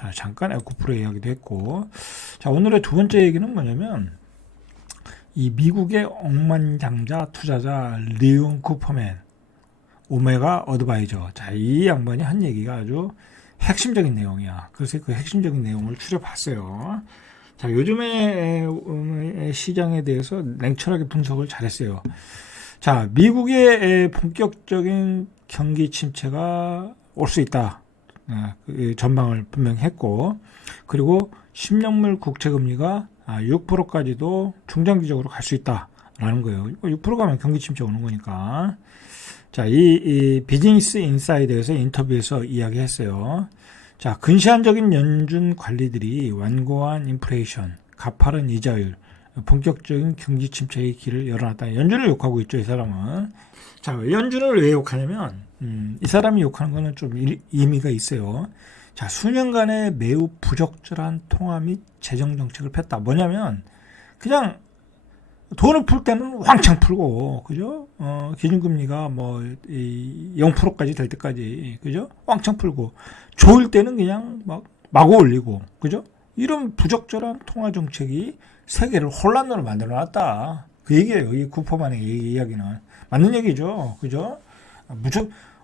자, 잠깐 9% 이야기도 했고. 자, 오늘의 두 번째 얘기는 뭐냐면, 이 미국의 억만장자 투자자 리온 쿠퍼맨, 오메가 어드바이저. 자, 이 양반이 한 얘기가 아주 핵심적인 내용이야. 그래서 그 핵심적인 내용을 추려봤어요. 자, 요즘의 시장에 대해서 냉철하게 분석을 잘했어요. 자, 미국의 본격적인 경기 침체가 올 수 있다. 그 전망을 분명히 했고, 그리고 10년물 국채금리가 6%까지도 중장기적으로 갈 수 있다라는 거예요. 6% 가면 경기 침체 오는 거니까. 자, 이 비즈니스 인사이드에서 인터뷰에서 이야기했어요. 자, 근시안적인 연준 관리들이 완고한 인플레이션, 가파른 이자율, 본격적인 경기 침체의 길을 열어놨다. 연준을 욕하고 있죠, 이 사람은. 자, 연준을 왜 욕하냐면, 이 사람이 욕하는 거는 좀 의미가 있어요. 자, 수년간의 매우 부적절한 통화 및 재정 정책을 폈다. 뭐냐면, 그냥 돈을 풀 때는 왕창 풀고, 그죠? 기준금리가 뭐, 0%까지 될 때까지, 그죠? 왕창 풀고, 좋을 때는 그냥 막, 마구 올리고, 그죠? 이런 부적절한 통화 정책이 세계를 혼란으로 만들어 놨다. 그 얘기예요. 이 쿠퍼만의 이야기는. 맞는 얘기죠. 그죠?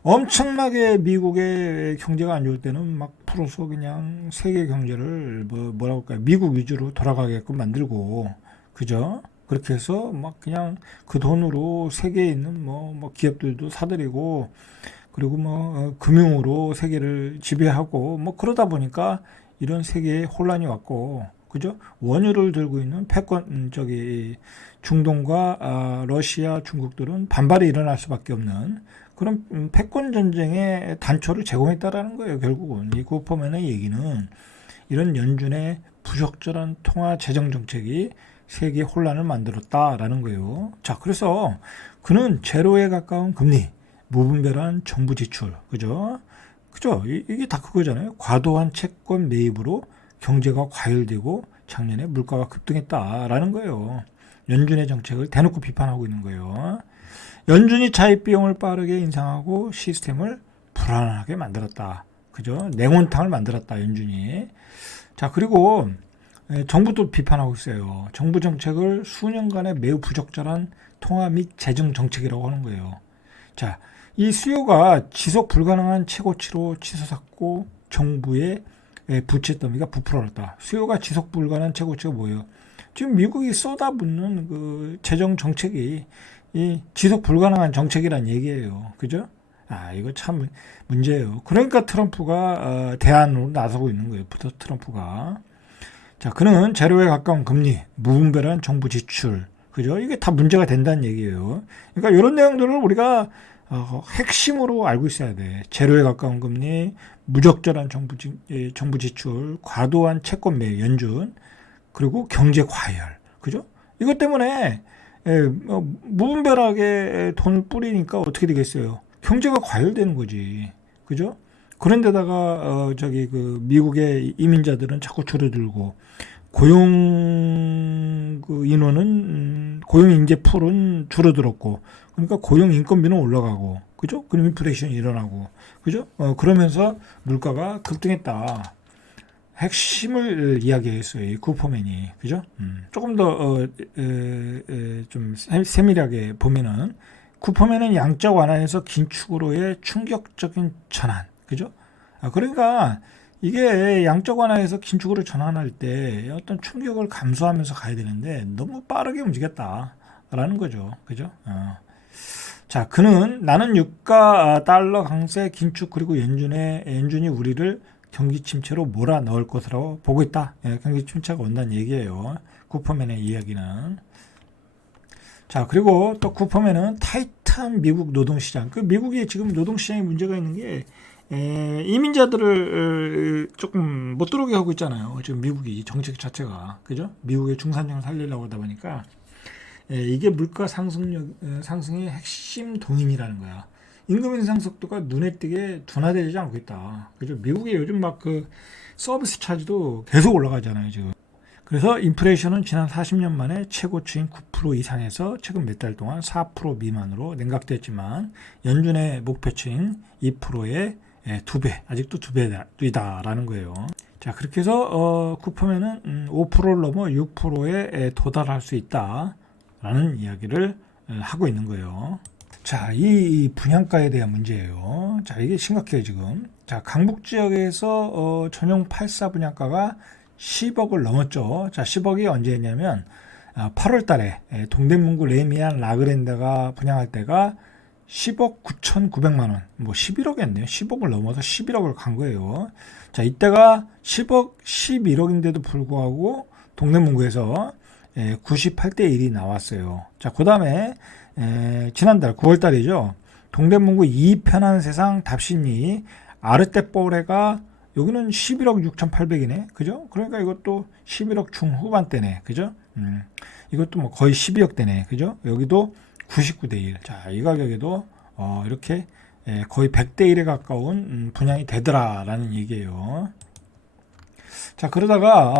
엄청나게 미국의 경제가 안 좋을 때는 막 풀어서 그냥 세계 경제를 뭐라고 할까요? 미국 위주로 돌아가게끔 만들고, 그죠? 그렇게 해서 막 그냥 그 돈으로 세계에 있는 뭐 기업들도 사들이고, 그리고 금융으로 세계를 지배하고, 뭐 그러다 보니까 이런 세계에 혼란이 왔고, 그죠? 원유를 들고 있는 패권, 중동과 러시아, 중국들은 반발이 일어날 수밖에 없는 그런 패권 전쟁의 단초를 제공했다라는 거예요. 결국은 이 쿠퍼맨의 얘기는 이런 연준의 부적절한 통화 재정 정책이 세계 혼란을 만들었다라는 거예요. 자, 그래서 그는 제로에 가까운 금리, 무분별한 정부 지출, 그죠? 그죠? 이게 다 그거잖아요. 과도한 채권 매입으로 경제가 과열되고 작년에 물가가 급등했다라는 거예요. 연준의 정책을 대놓고 비판하고 있는 거예요. 연준이 차입 비용을 빠르게 인상하고 시스템을 불안하게 만들었다. 그죠? 냉온탕을 만들었다, 연준이. 자, 그리고 정부도 비판하고 있어요. 정부 정책을 수년간의 매우 부적절한 통화 및 재정 정책이라고 하는 거예요. 자, 이 수요가 지속 불가능한 최고치로 치솟았고 정부의 부채 더미가 부풀어졌다. 수요가 지속 불가능한 최고치가 뭐예요? 지금 미국이 쏟아붓는 그 재정 정책이 이 지속 불가능한 정책이란 얘기예요. 그죠? 이거 참 문제예요. 그러니까 트럼프가 대안으로 나서고 있는 거예요. 트럼프가. 자, 그는 제로에 가까운 금리, 무분별한 정부 지출, 그죠? 이게 다 문제가 된다는 얘기예요. 그러니까 이런 내용들을 우리가 핵심으로 알고 있어야 돼. 제로에 가까운 금리, 무적절한 정부 지출, 과도한 채권 매입, 연준, 그리고 경제 과열, 그죠? 이것 때문에 무분별하게 돈을 뿌리니까 어떻게 되겠어요? 경제가 과열되는 거지, 그죠? 그런데다가 그 미국의 이민자들은 자꾸 줄어들고 고용 인원은 고용 인재 풀은 줄어들었고, 그러니까 고용 인건비는 올라가고, 그죠? 그럼 인플레이션이 일어나고, 그죠? 그러면서 물가가 급등했다. 핵심을 이야기했어요, 이 쿠퍼맨이, 그죠? 조금 더 좀 세밀하게 보면은 쿠퍼맨은 양적 완화에서 긴축으로의 충격적인 전환, 그죠? 그러니까 이게 양적 완화에서 긴축으로 전환할 때 어떤 충격을 감수하면서 가야 되는데 너무 빠르게 움직였다라는 거죠, 그죠? 자, 그는 나는 유가 달러 강세 긴축 그리고 연준이 우리를 경기 침체로 몰아 넣을 것으로 보고 있다. 경기 침체가 온다는 얘기예요. 쿠퍼맨의 이야기는. 자, 그리고 또 쿠퍼맨은 타이트한 미국 노동시장. 그 미국이 지금 노동시장에 문제가 있는 게 이민자들을 조금 못 들어오게 하고 있잖아요. 지금 미국이 정책 자체가, 그죠? 미국의 중산층을 살리려고 하다 보니까 이게 물가 상승의 핵심 동인이라는 거야. 임금 인상 속도가 눈에 띄게 둔화되지 않고 있다. 그죠? 미국이 요즘 막 그 서비스 차지도 계속 올라가잖아요, 지금. 그래서 인플레이션은 지난 40년 만에 최고치인 9% 이상에서 최근 몇 달 동안 4% 미만으로 냉각됐지만 연준의 목표치인 2%의 2배, 아직도 2배이다라는 거예요. 자, 그렇게 해서 쿠퍼맨은 5%를 넘어 6%에 도달할 수 있다라는 이야기를 하고 있는 거예요. 자, 이 분양가에 대한 문제예요. 자, 이게 심각해요, 지금. 자, 강북 지역에서 전용 84 분양가가 10억을 넘었죠. 자, 10억이 언제였냐면 8월 달에 동대문구 레미안 라그랜드가 분양할 때가 10억 9,900만 원, 뭐 11억이었네요. 10억을 넘어서 11억을 간 거예요. 자, 이때가 10억, 11억인데도 불구하고 동대문구에서 98대 1이 나왔어요. 자, 그 다음에 지난달 9월 달이죠. 동대문구 이편한 세상 답심리 아르떼뽀레가 여기는 11억 6,800이네. 그죠? 그러니까 이것도 11억 중후반대네. 그죠? 이것도 뭐 거의 12억대네. 그죠? 여기도 99대 1. 자, 이 가격에도 이렇게 거의 100대 1에 가까운 분양이 되더라라는 얘기예요. 자, 그러다가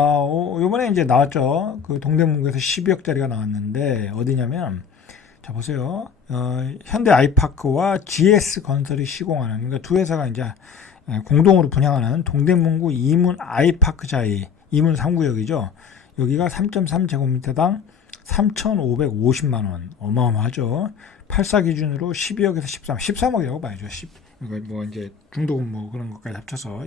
요번에 이제 나왔죠. 그 동대문구에서 12억짜리가 나왔는데 어디냐면 자, 보세요. 현대 아이파크와 GS 건설이 시공하는, 그러니까 두 회사가 이제 공동으로 분양하는 동대문구 이문 아이파크자이, 이문 3구역이죠. 여기가 3.3제곱미터당 3,550만원. 어마어마하죠. 84 기준으로 12억에서 13억이라고 봐야죠. 그러니까 뭐 이제 중도금 뭐 그런 것까지 합쳐서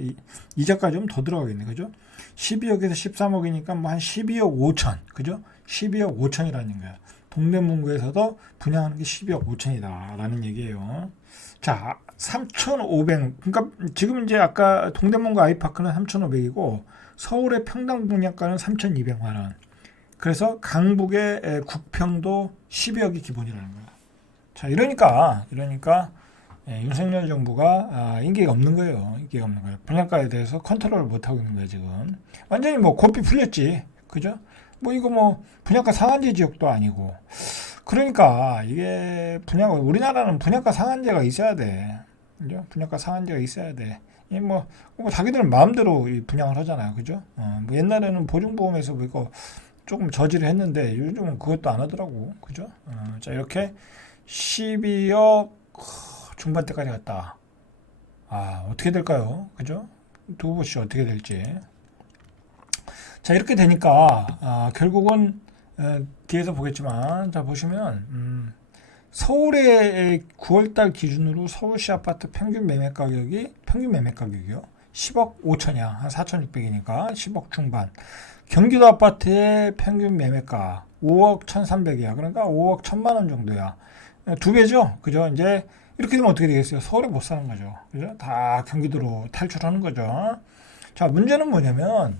이자까지 좀 더 들어가겠네. 그죠? 12억에서 13억이니까 뭐 한 12억 5천. 그죠? 12억 5천이라는 거야. 동대문구에서도 분양하는 게 12억 5천이다 라는 얘기예요. 자, 3,500, 그러니까 지금 이제 아까 동대문구 아이파크는 3,500이고 서울의 평당 분양가는 3,200만 원. 그래서 강북의 국평도 12억이 기본이라는 거야. 자, 이러니까 윤석열 정부가 인기가 없는 거예요. 인기가 없는 거예요. 분양가에 대해서 컨트롤을 못 하고 있는 거예요, 지금. 완전히 뭐 고삐 풀렸지. 그죠? 뭐 이거 뭐 분양가 상한제 지역도 아니고. 그러니까 이게 우리나라는 분양가 상한제가 있어야 돼. 그죠? 분양가 상한제가 있어야 돼. 뭐 자기들은 마음대로 분양을 하잖아요. 그죠? 뭐 옛날에는 보증보험에서 뭐 이거 조금 저지를 했는데 요즘은 그것도 안 하더라고. 그죠? 자, 이렇게 12억 중반대까지 갔다. 어떻게 될까요? 그죠? 두고 보시죠. 어떻게 될지. 자, 이렇게 되니까 결국은 뒤에서 보겠지만, 자, 보시면 서울의 9월달 기준으로 서울시 아파트 평균 매매 가격이요 10억 5천이야. 한 4,600이니까 10억 중반. 경기도 아파트의 평균 매매가 5억 1,300이야. 그러니까 5억 1,000만 원 정도야. 두 배죠. 그죠? 이제 이렇게 되면 어떻게 되겠어요? 서울에 못 사는 거죠. 그죠? 다 경기도로 탈출하는 거죠. 자, 문제는 뭐냐면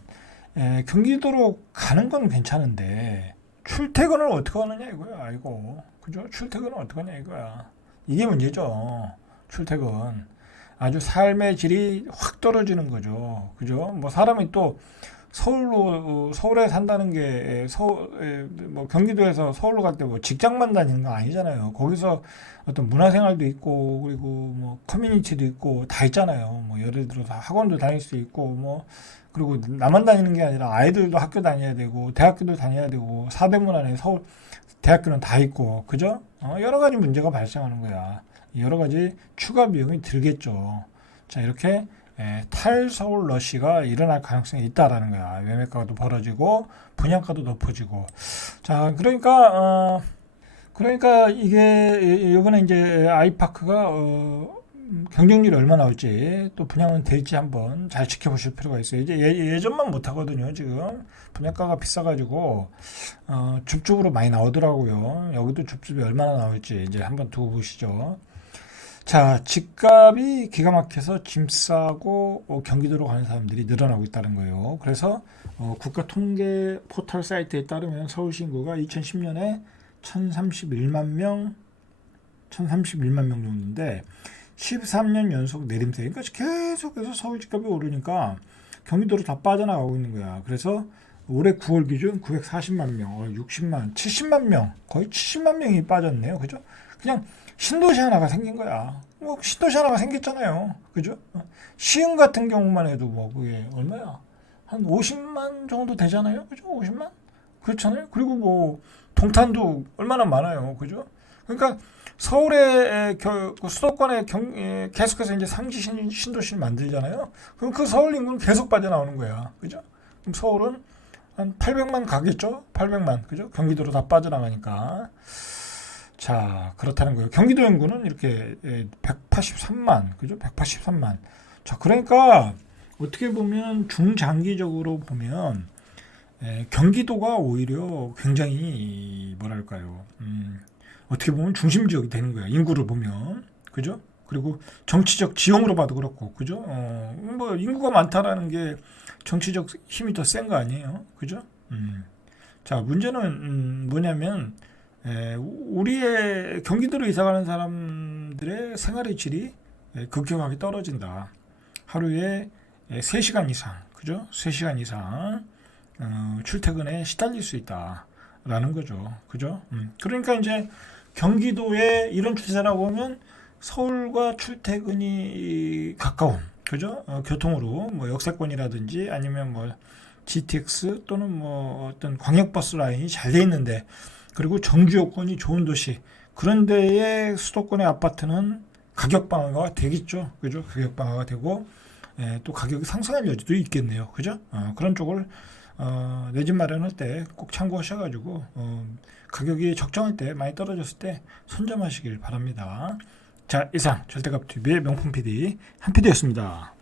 경기도로 가는 건 괜찮은데 출퇴근을 어떻게 하느냐 이거야. 이거. 그죠? 출퇴근을 어떻게 하냐 이거야. 이게 문제죠. 출퇴근. 아주 삶의 질이 확 떨어지는 거죠. 그죠? 뭐 사람이 또 서울에 산다는 게 뭐 경기도에서 서울로 갈 때 뭐 직장만 다니는 거 아니잖아요. 거기서 어떤 문화생활도 있고 그리고 뭐 커뮤니티도 있고 다 있잖아요. 뭐 예를 들어서 학원도 다닐 수 있고 뭐 그리고 나만 다니는 게 아니라 아이들도 학교 다녀야 되고 대학교도 다녀야 되고 사대문 안에 서울 대학교는 다 있고 그죠? 여러 가지 문제가 발생하는 거야. 여러 가지 추가 비용이 들겠죠. 자, 이렇게 탈서울 러시가 일어날 가능성이 있다라는 거야. 매매가도 벌어지고 분양가도 높아지고. 자, 그러니까 이게 이번에 이제 아이파크가 경쟁률이 얼마나 나올지 또 분양은 될지 한번 잘 지켜보실 필요가 있어요. 이제 예전만 못 하거든요. 지금 분양가가 비싸가지고 줍줍으로 많이 나오더라고요. 여기도 줍줍이 얼마나 나올지 이제 한번 두고 보시죠. 자, 집값이 기가 막혀서 짐 싸고 경기도로 가는 사람들이 늘어나고 있다는 거예요. 그래서 국가 통계 포털 사이트에 따르면 서울시 인구가 2010년에 1031만 명 정도인데 13년 연속 내림세. 그러니까 계속해서 서울 집값이 오르니까 경기도로 다 빠져나가고 있는 거야. 그래서 올해 9월 기준 940만 명, 60만, 70만 명, 거의 70만 명이 빠졌네요. 그죠? 그냥 신도시 하나가 생긴 거야. 뭐 신도시 하나가 생겼잖아요. 그죠? 시흥 같은 경우만 해도 뭐 그게 얼마야? 한 50만 정도 되잖아요. 그죠? 50만? 그렇잖아요. 그리고 뭐 동탄도 얼마나 많아요. 그죠? 그러니까 서울의 그 수도권에 계속해서 이제 상지 신도시를 만들잖아요. 그럼 그 서울 인구는 계속 빠져나오는 거야. 그죠? 그럼 서울은 한 800만 가겠죠? 800만. 그죠? 경기도로 다 빠져나가니까. 자, 그렇다는 거예요. 경기도 인구는 이렇게 183만. 그죠? 183만. 자, 그러니까 어떻게 보면 중장기적으로 보면 경기도가 오히려 굉장히 뭐랄까요? 어떻게 보면 중심 지역이 되는 거야. 인구를 보면. 그죠? 그리고 정치적 지형으로 봐도 그렇고. 그죠? 뭐 인구가 많다라는 게 정치적 힘이 더 센 거 아니에요? 그죠? 자, 문제는 뭐냐면 우리의 경기도로 이사 가는 사람들의 생활의 질이 급격하게 떨어진다. 하루에 3시간 이상, 그죠? 3시간 이상 출퇴근에 시달릴 수 있다라는 거죠. 그죠? 그러니까 이제 경기도에 이런 추세라고 하면 서울과 출퇴근이 가까운, 그죠? 교통으로 뭐 역세권이라든지 아니면 뭐 GTX 또는 뭐 어떤 광역버스 라인이 잘 돼 있는데, 그리고 정주 여건이 좋은 도시, 그런 데의 수도권의 아파트는 가격 방어가 되겠죠. 그죠? 가격 방어가 되고 또 가격이 상승할 여지도 있겠네요. 그죠? 그런 쪽을 내 집 마련할 때 꼭 참고하셔가지고 가격이 적정할 때 많이 떨어졌을 때 선점하시길 바랍니다. 자, 이상 절대값TV의 명품 PD 한 PD였습니다.